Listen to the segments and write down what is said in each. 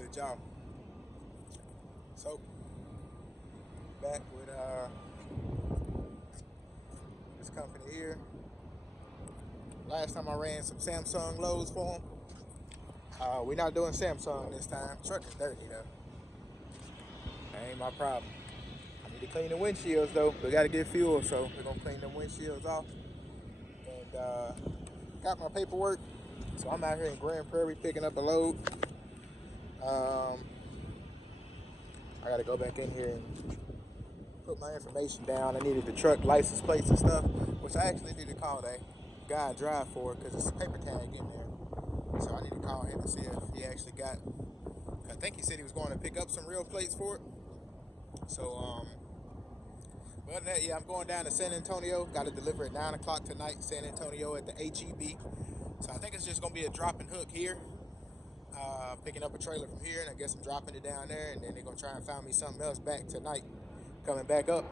good, y'all. So, back with this company here. Last time I ran some Samsung loads for them. We're not doing Samsung this time. Truck is dirty though. That ain't my problem. I need to clean the windshields though. We gotta get fuel, so we're gonna clean them windshields off. And got my paperwork. So I'm out here in Grand Prairie picking up a load. I gotta go back in here and put my information down. I needed the truck license plates and stuff, which I actually need to call that guy I drive for because it's a paper tag in there. So I need to call him and see if he actually got, I think he said he was going to pick up some real plates for it. So, but other than that, yeah, I'm going down to San Antonio. Got to deliver at 9 o'clock tonight, San Antonio at the HEB. So I think it's just going to be a drop and hook here. Picking up a trailer from here, and I guess I'm dropping it down there, and then they're going to try and find me something else back tonight, coming back up.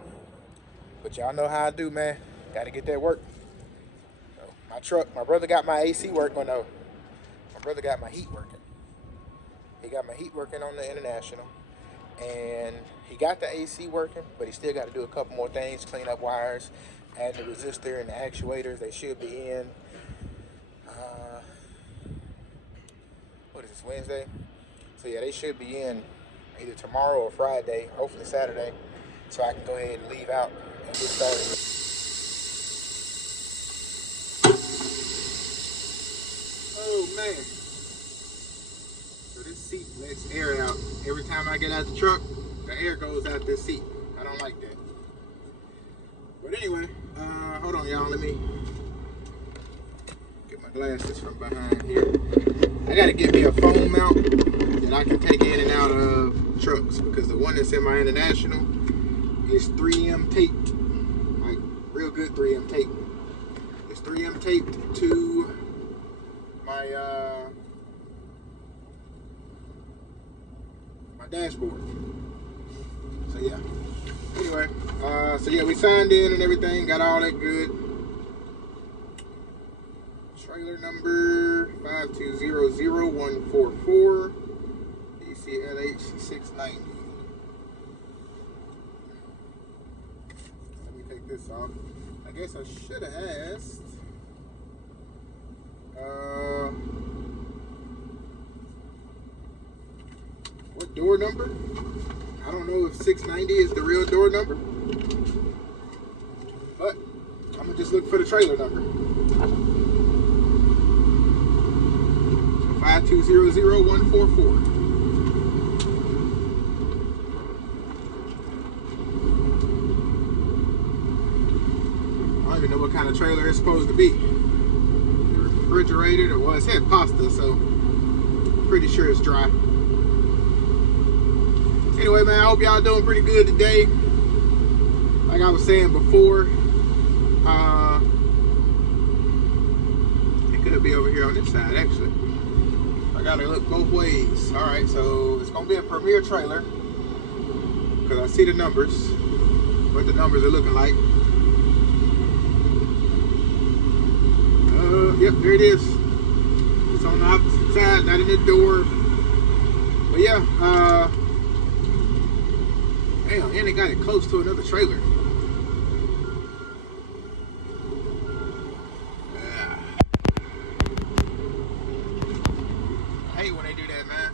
But y'all know how I do, man. Got to get that work. So my truck, my brother got my AC working. No, my brother got my heat working. He got my heat working on the International, and he got the AC working, but he still got to do a couple more things, clean up wires, add the resistor and the actuators. They should be in. What is this, Wednesday? So yeah, they should be in either tomorrow or Friday, hopefully Saturday, so I can go ahead and leave out and get started. Oh man. So this seat lets air out. Every time I get out the truck, the air goes out this seat. I don't like that. But anyway, hold on y'all, let me get my glasses from behind here. I gotta get me a phone mount that I can take in and out of trucks, because the one that's in my International is 3M taped, like real good 3M tape. It's 3M taped to my my dashboard. So yeah. Anyway, so yeah, we signed in and everything, got all that good. Trailer number 5200144, DCLH 690. Let me take this off. I guess I should have asked. What door number? I don't know if 690 is the real door number, but I'm gonna just look for the trailer number. 5200144. I don't even know what kind of trailer it's supposed to be. Refrigerated, or well, it said pasta, so I'm pretty sure it's dry. Anyway, man, I hope y'all doing pretty good today. Like I was saying before, it could be over here on this side, actually. I gotta look both ways. All right, so it's gonna be a Premier trailer, because I see the numbers, what the numbers are looking like. Yep, there it is. It's on the opposite side, not in the door. But yeah, damn, and they got it close to another trailer. I hate when they do that, man.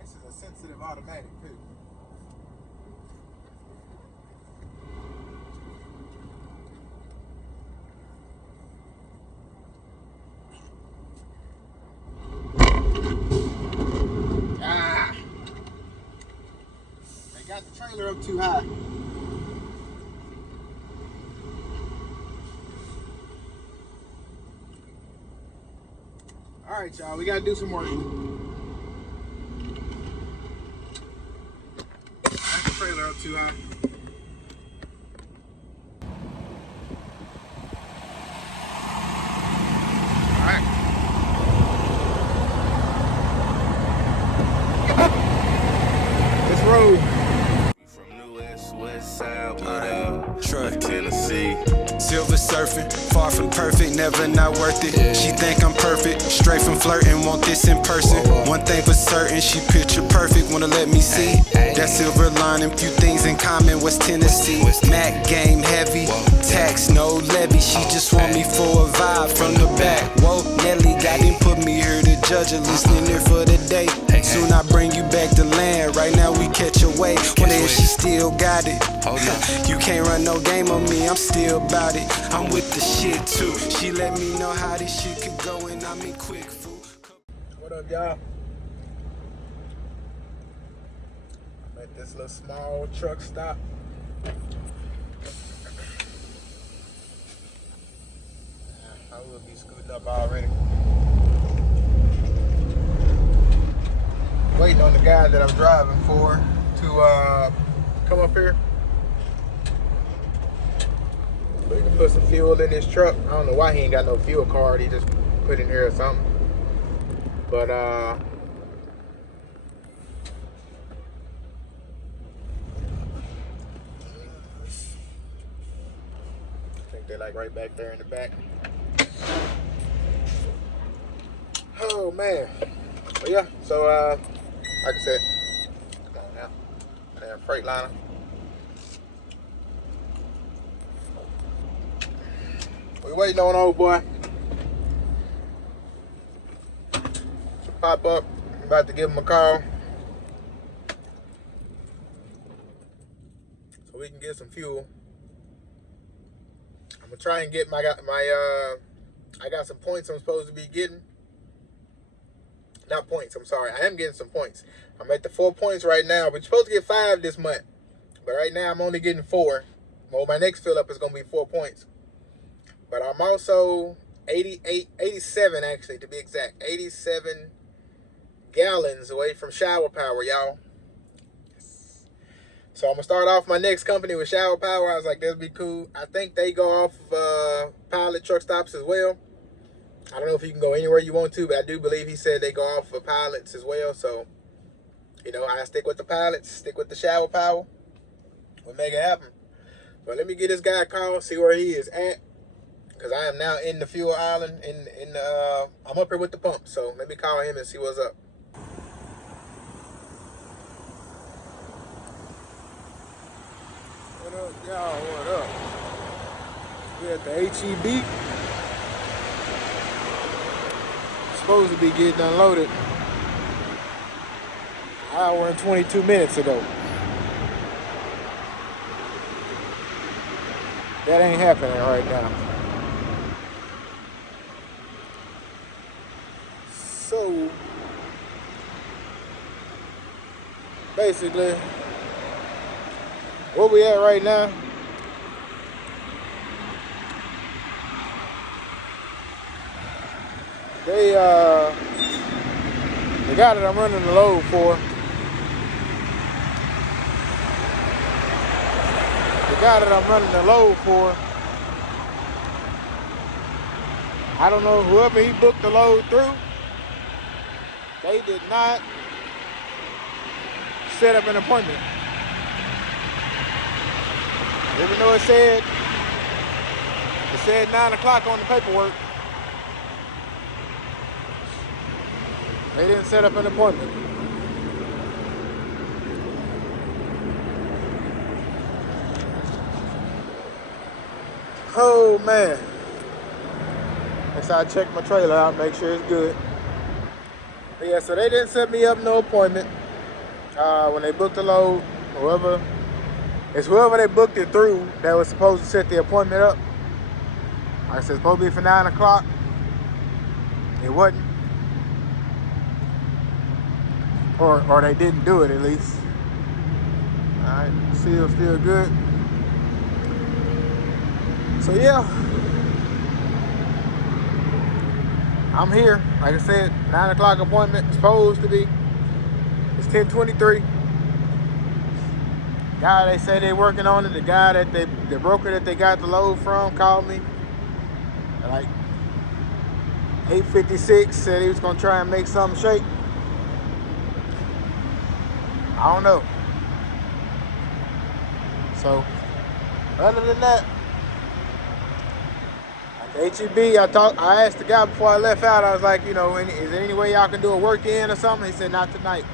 This is a sensitive automatic too. Got the trailer up too high. All right, y'all, we gotta do some work. Got the trailer up too high. All right. Let's roll. From New West West side, what up? Truck. Tennessee. Silver surfing, far from perfect, never not worth it. She think I'm perfect, straight from flirting, want this in person. One thing for certain, she picture perfect, wanna let me see. That silver lining, few things in common, West Tennessee. Mac game heavy, tax no levy. She just want me for a vibe from the back. Whoa, Nelly got him, put me here to judge her, listening here for the day. Soon I bring you back to land, right now we catch a wave. Wonder if she still got it. You can't run no game on me, I'm still about it. I'm with the shit too. She let me know how this shit could go, and I'm in quick food. What up, y'all? I'm at this little small truck stop. I will be scooting up already. Waiting on the guy that I'm driving for to come up here. So he can put some fuel in his truck. I don't know why he ain't got no fuel card. He just put in here or something. But I think they're like right back there in the back. Oh man. But yeah, so like I said, come on now. Damn Freightliner. We waiting on old boy to pop up. I'm about to give him a call so we can get some fuel. I'm gonna try and get I got some points I'm supposed to be getting. Not points, I'm sorry. I am getting some points. I'm at the 4 points right now, but you're supposed to get 5 this month. But right now I'm only getting 4. Well, my next fill up is gonna be 4 points. But I'm also 87 actually, to be exact. 87 gallons away from shower power, y'all. So I'm going to start off my next company with shower power. I was like, that'd be cool. I think they go off of pilot truck stops as well. I don't know if you can go anywhere you want to, but I do believe he said they go off of pilots as well. So, you know, I stick with the pilots, stick with the shower power. We'll make it happen. But let me get this guy a call, see where he is at. Because I am now in the fuel island, I'm up here with the pump, so let me call him and see what's up. What up, y'all? What up? We at the HEB. Supposed to be getting unloaded an hour and 22 minutes ago. That ain't happening right now. So, basically, where we at right now, the guy that I'm running the load for, I don't know, whoever he booked the load through, they did not set up an appointment. Even though it said 9 o'clock on the paperwork, they didn't set up an appointment. Oh man. Next I check my trailer out, make sure it's good. But yeah, so they didn't set me up no appointment. When they booked the load, whoever they booked it through that was supposed to set the appointment up. Like I said, it's supposed to be for 9 o'clock. It wasn't. Or they didn't do it at least. Alright, still good. So yeah. I'm here. Like I said, 9 o'clock appointment, supposed to be. It's 10:23. Guy they say they working on it, the broker that they got the load from called me at like 8:56, said he was gonna try and make something shake. I don't know. So, other than that, at the HEB, I asked the guy before I left out, I was like, you know, is there any way y'all can do a work in or something? He said, not tonight.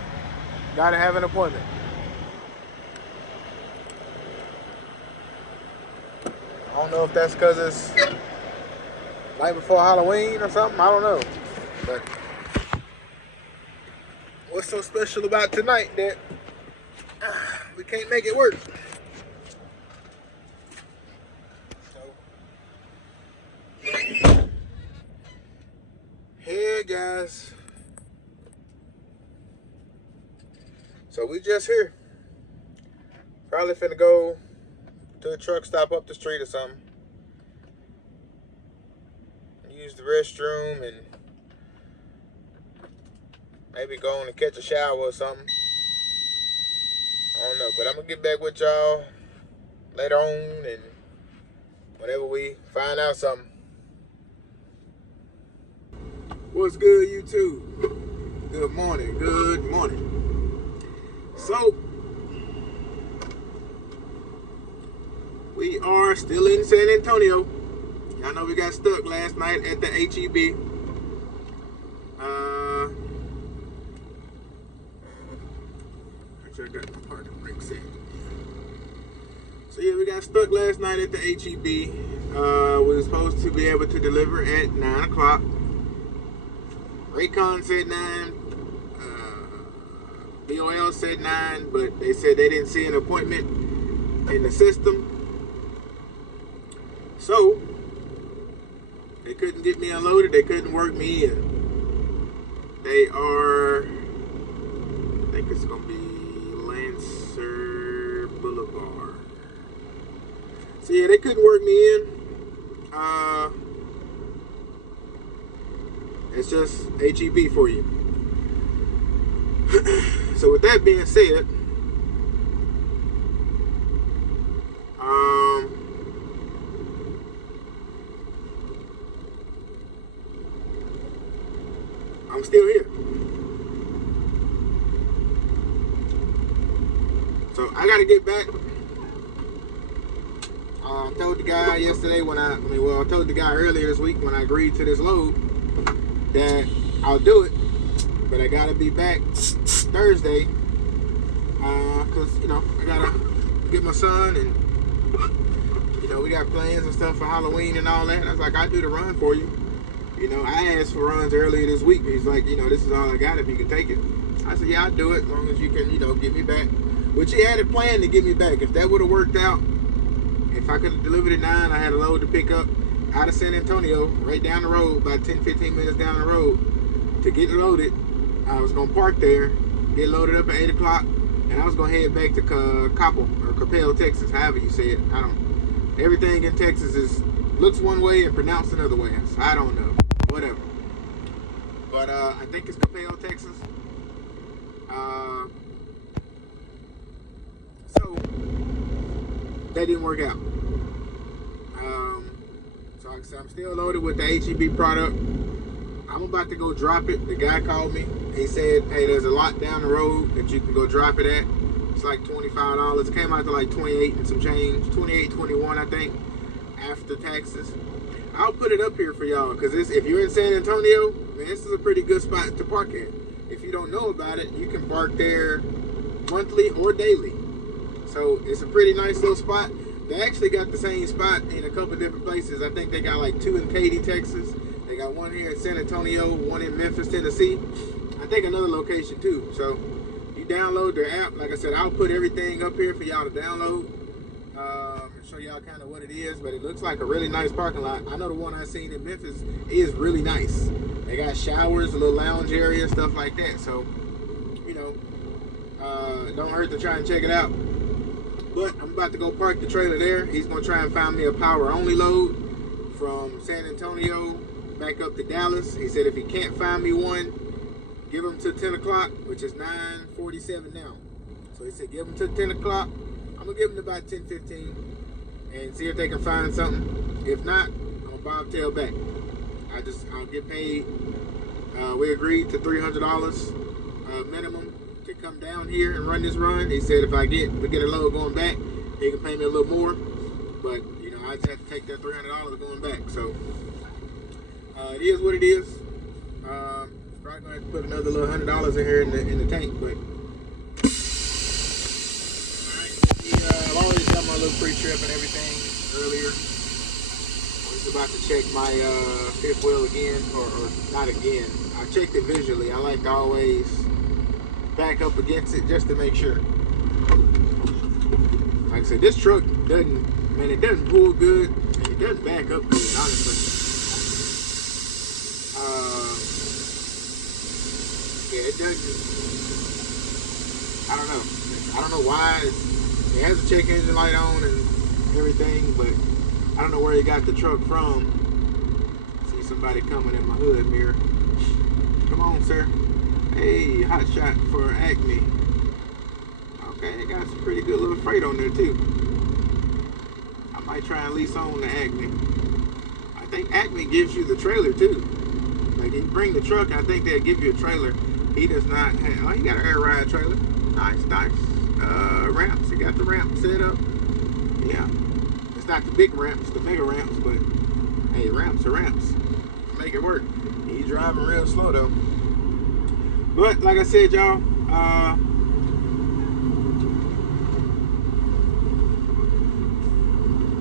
Gotta have an appointment. I don't know if that's because it's night before Halloween or something. I don't know. But what's so special about tonight that we can't make it work? So, hey guys. So we just here. Probably finna go to a truck stop up the street or something. Use the restroom and maybe go on and catch a shower or something. I don't know, but I'm gonna get back with y'all later on and whenever we find out something. What's good, YouTube? Good morning, good morning. So, we are still in San Antonio. Y'all know we got stuck last night at the HEB. Actually, I got my parking brake set. So yeah, we got stuck last night at the HEB. We were supposed to be able to deliver at 9 o'clock. Raycon said 9. BOL said 9, but they said they didn't see an appointment in the system. So, they couldn't get me unloaded. They couldn't work me in. They are, I think it's going to be Lancer Boulevard. So yeah, they couldn't work me in. It's just HEB for you. So with that being said, I'm still here. So I gotta get back. I told the guy yesterday I told the guy earlier this week when I agreed to this load that I'll do it, but I gotta be back Thursday, cause you know I gotta get my son and you know we got plans and stuff for Halloween and all that. And I was like, I'll do the run for you. You know, I asked for runs earlier this week. He's like, you know, this is all I got if you can take it. I said, yeah, I'll do it as long as you can, you know, get me back. Which he had a plan to get me back. If that would have worked out, if I could have delivered at 9, I had a load to pick up out of San Antonio, right down the road, about 10-15 minutes down the road. To get loaded, I was going to park there, get loaded up at 8 o'clock, and I was going to head back to Coppell, Texas, however you say it. Everything in Texas looks one way and pronounced another way. So I don't know. Whatever. But I think it's Coppell, Texas. So that didn't work out. So like I said, I'm still loaded with the HEB product. I'm about to go drop it. The guy called me. He said, hey, there's a lot down the road that you can go drop it at. It's like $25. It came out to like 28 and some change. 28, 21, I think, after taxes. I'll put it up here for y'all because if you're in San Antonio, man, this is a pretty good spot to park at. If you don't know about it, you can park there monthly or daily. So it's a pretty nice little spot. They actually got the same spot in a couple different places. I think they got like 2 in Katy, Texas. They got one here in San Antonio, one in Memphis, Tennessee. I think another location too. So you download their app. Like I said, I'll put everything up here for y'all to download. Show y'all kind of what it is, but it looks like a really nice parking lot. I know the one I seen in Memphis is really nice. They got showers, a little lounge area, stuff like that. So, you know, don't hurt to try and check it out. But I'm about to go park the trailer there. He's gonna try and find me a power only load from San Antonio back up to Dallas. He said if he can't find me one, give him to 10 o'clock, which is 9:47 now. So he said give him to 10 o'clock. I'm gonna give him about 10:15 and see if they can find something. If not, I'll bobtail back. I'll get paid. We agreed to $300 minimum to come down here and run this run. He said if we get a load going back, he can pay me a little more, but you know, I just have to take that $300 going back. So it is what it is. Probably gonna have to put another little $100 in here in the tank, but I've already done my little pre-trip and everything earlier. I was about to check my fifth wheel again, or not again. I checked it visually. I like to always back up against it just to make sure. Like I said, this truck doesn't, man, it doesn't pull good, and it doesn't back up good, honestly. Yeah, it doesn't, I don't know. I don't know why. It has a check engine light on and everything, but I don't know where he got the truck from. See somebody coming in my hood mirror. Come on, sir. Hey, hot shot for Acme. Okay, they got some pretty good little freight on there too. I might try and lease on the Acme. I think Acme gives you the trailer too. Like you bring the truck, I think they'll give you a trailer. He does not have, oh, he got an air ride trailer. Nice. Ramps, he got the ramp set up. Yeah. It's not the big ramps, the mega ramps, but hey, ramps are ramps. Make it work. He's driving real slow though. But like I said, y'all,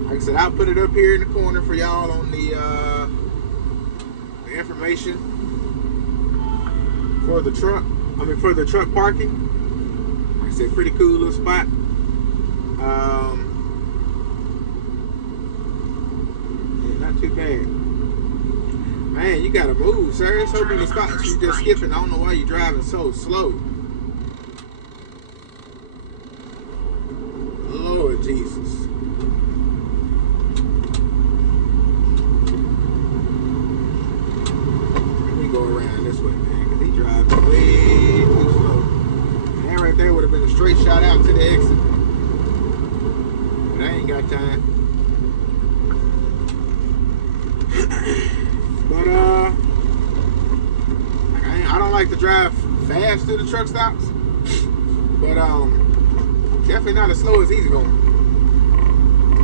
like I said, I'll put it up here in the corner for y'all on the information for the truck. I mean, for the truck parking. Like I said, pretty cool little spot. Not too bad. Man, you gotta move, sir. It's so many spots you just skipping. I don't know why you're driving so slow. Lord Jesus. Let me go around this way, man, because he driving way too slow. And that right there would have been a straight shot out to the exit. But I ain't got time. But I don't like to drive fast to the truck stops, but definitely not as slow as he's going.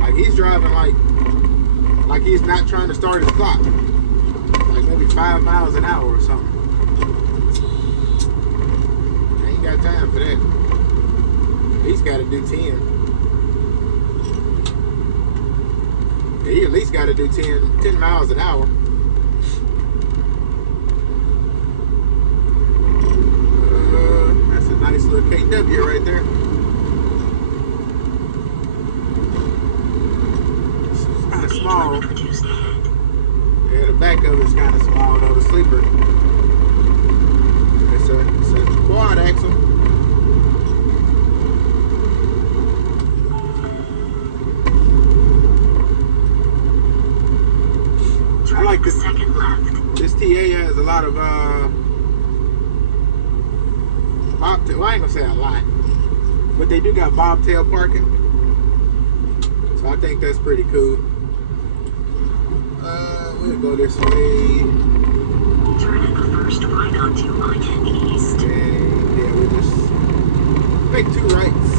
Like he's driving like he's not trying to start his clock, like maybe 5 miles an hour or something. I ain't got time for that. He's got to do 10. He at least got to do 10 miles an hour. That's a nice little KW right there. It's kind of small. Yeah, the back of it's kind of small though, the sleeper. It's a quad axle. I like this. This TA has a lot of bobtail. Well, I ain't gonna say a lot, but they do got bobtail parking, so I think that's pretty cool. We'll go this way. Turn at the first right onto I-10 East. And yeah, we'll just make 2 rights.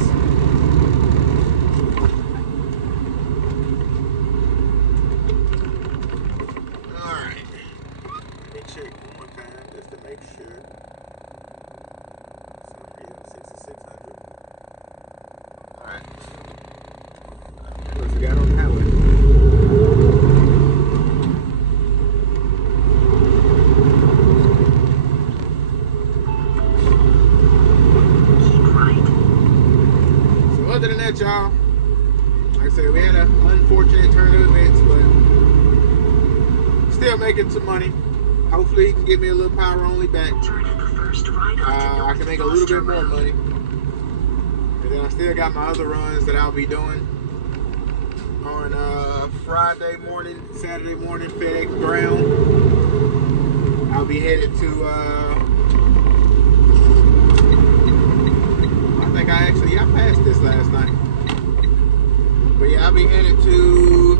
Y'all, like I said, we had an unfortunate turn of events, but still making some money. Hopefully he can give me a little power only back. I can make a little bit more money, and then I still got my other runs that I'll be doing on Friday morning, Saturday morning, FedEx ground. I'll be headed to I passed this last night. But yeah, I'll be headed to,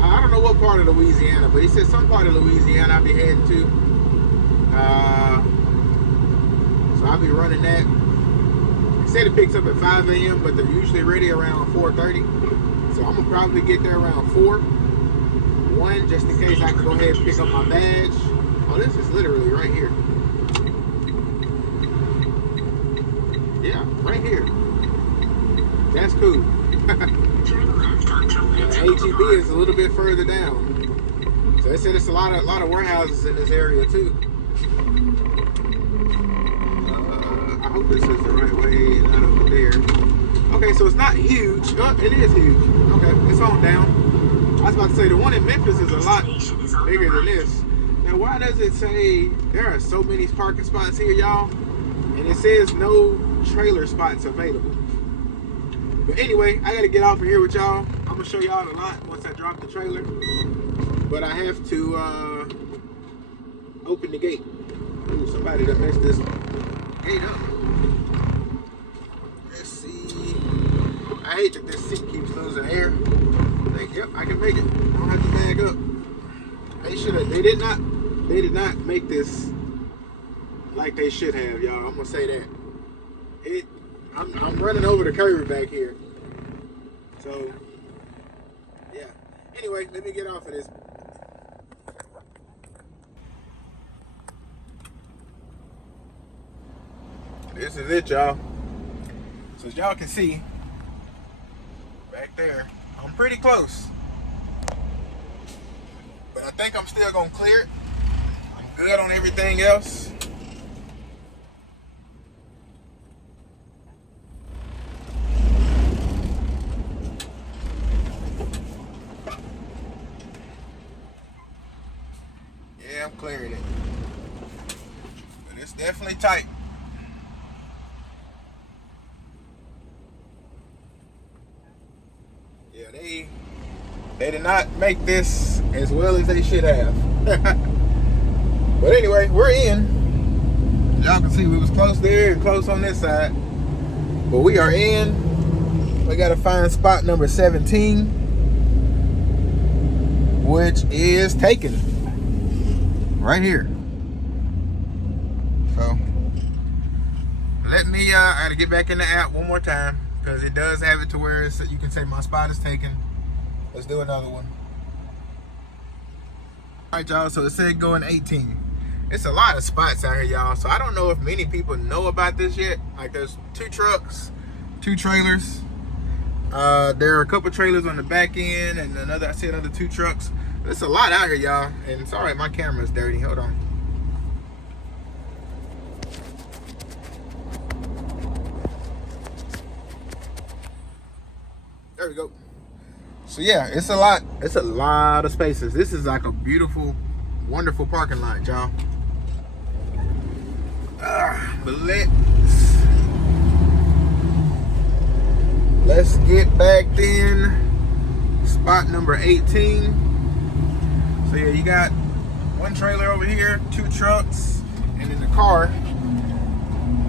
I don't know what part of Louisiana, but he said some part of Louisiana I'll be heading to. So I'll be running that. said it picks up at 5 a.m., but they're usually ready around 4:30. So I'm gonna probably get there around 4. 1, just in case I can go ahead and pick up my badge. Oh, this is literally right here. Yeah, right here. That's cool. Turn left onto And the HEB is a little bit further down. So they said it's a lot of warehouses in this area too. I hope this is the right way, not over there. Okay, so it's not huge. Oh, it is huge. Okay, it's on down. I was about to say the one in Memphis is a lot bigger than this. Now, why does it say there are so many parking spots here, y'all? And it says no trailer spots available. But anyway, I gotta get off of here with y'all. I'm gonna show y'all the lot once I drop the trailer. But I have to open the gate. Ooh, somebody done messed this gate up. Let's see. I hate that this seat keeps losing air. Like, yep, I can make it. I don't have to bag up. They did not make this like they should have, y'all. I'm gonna say that. I'm running over the curve back here. So yeah. Anyway, let me get off of this. This is it, y'all. So as y'all can see back there, I'm pretty close. But I think I'm still gonna clear it. I'm good on everything else. Yeah, I'm clearing it. But it's definitely tight. Yeah, they did not make this as well as they should have. But anyway, we're in. Y'all can see we was close there and close on this side. But we are in. We gotta find spot number 17, which is taken right here. So let me I gotta get back in the app one more time, because it does have it to where it's, you can say my spot is taken. Let's do another one. All right, y'all, so it said going 18. It's a lot of spots out here, y'all. So I don't know if many people know about this yet. Like, there's 2 trucks, 2 trailers. There are a couple trailers on the back end, and I see another 2 trucks. There's a lot out here, y'all. And it's all right, my camera's dirty. Hold on. There we go. So yeah, it's a lot of spaces. This is like a beautiful, wonderful parking lot, y'all. But let's get back in spot number 18. So yeah, you got 1 trailer over here, 2 trucks, and then the car,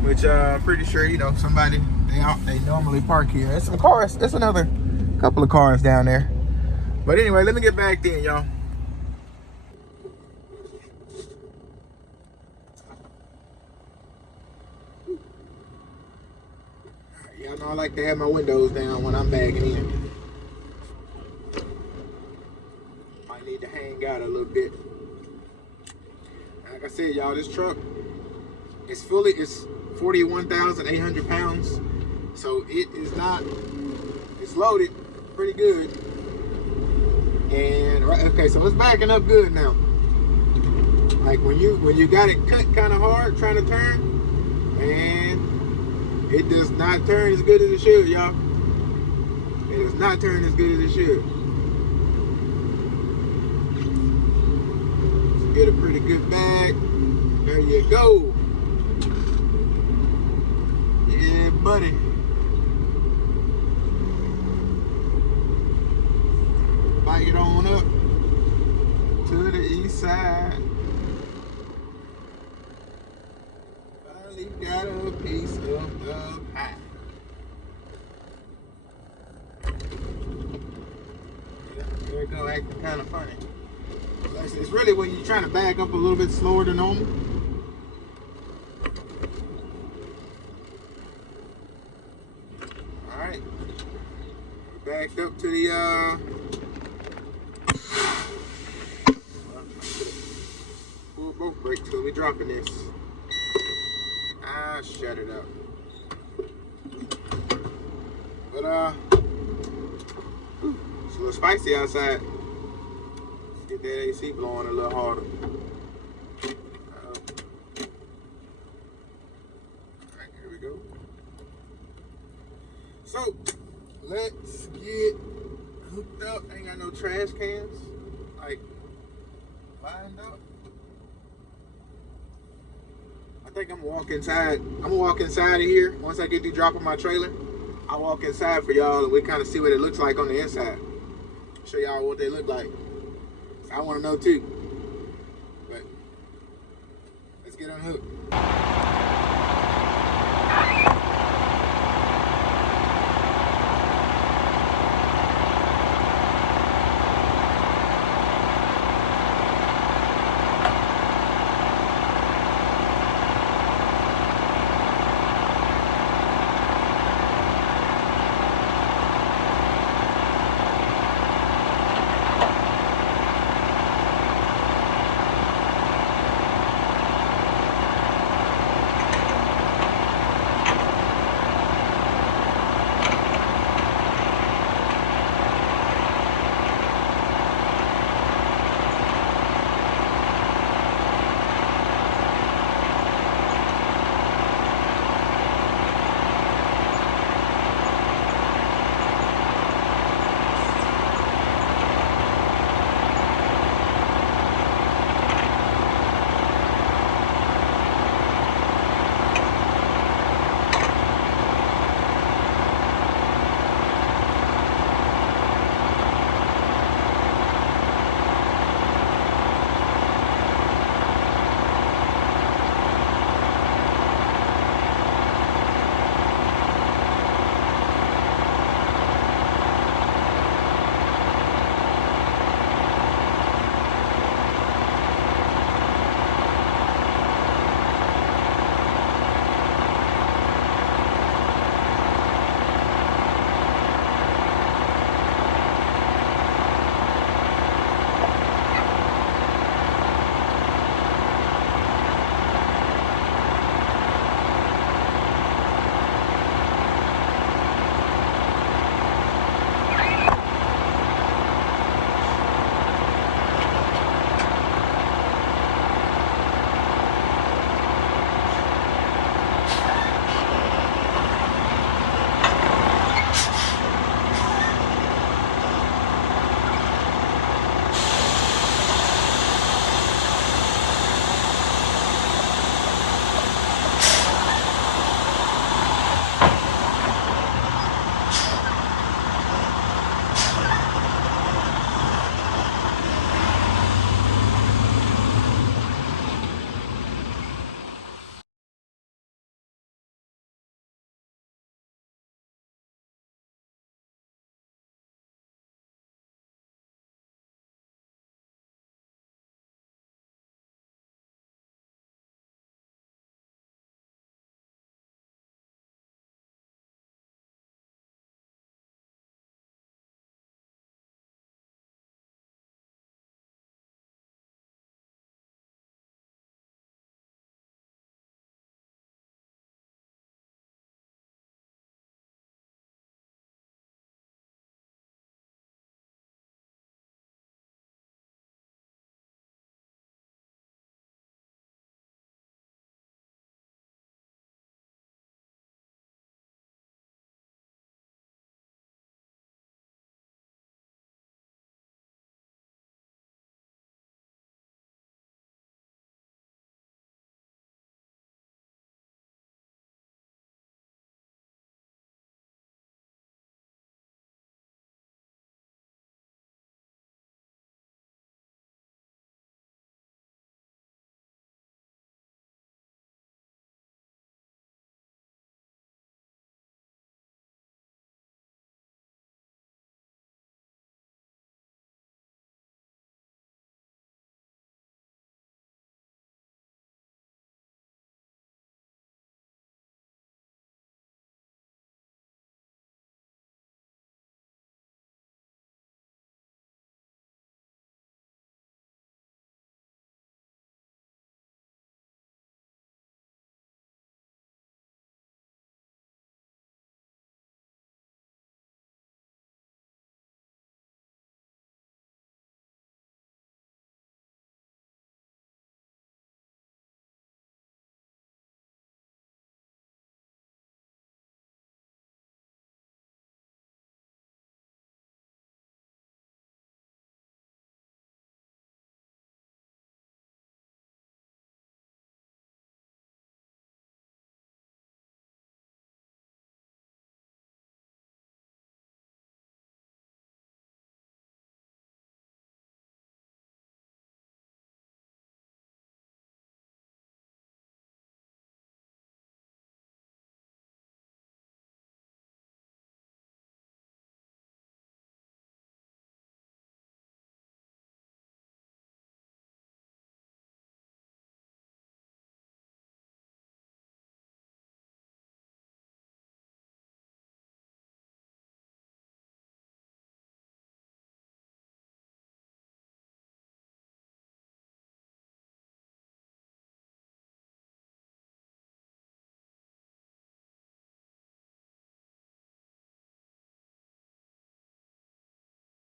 which I'm pretty sure, you know, somebody, they normally park here. There's some cars. There's another couple of cars down there. But anyway, let me get back in, y'all. Y'all know I like to have my windows down when I'm bagging in. Might need to hang out a little bit. Like I said, y'all, this truck is fully, it's 41,800 pounds. So it is not, it's loaded pretty good. And okay, so it's backing up good now. Like when you got it cut kind of hard trying to turn, and it does not turn as good as it should, y'all. It does not turn as good as it should. Let's get a pretty good bag. There you go. Yeah, buddy. Bike it on up to the east side. Finally got a piece of the pie. There we go, acting kind of funny. It's really when you're trying to back up a little bit slower than normal. Backed up to the pull both brakes till we dropping this. Shut it up. But it's a little spicy outside. Let's get that AC blowing a little harder. Alright, here we go. So let's get hooked up. Ain't got no trash cans like lined up. I think I'm gonna walk inside. I'm gonna walk inside of here. Once I get through dropping my trailer, I'll walk inside for y'all and we kind of see what it looks like on the inside. Show y'all what they look like. I want to know too. But let's get unhooked.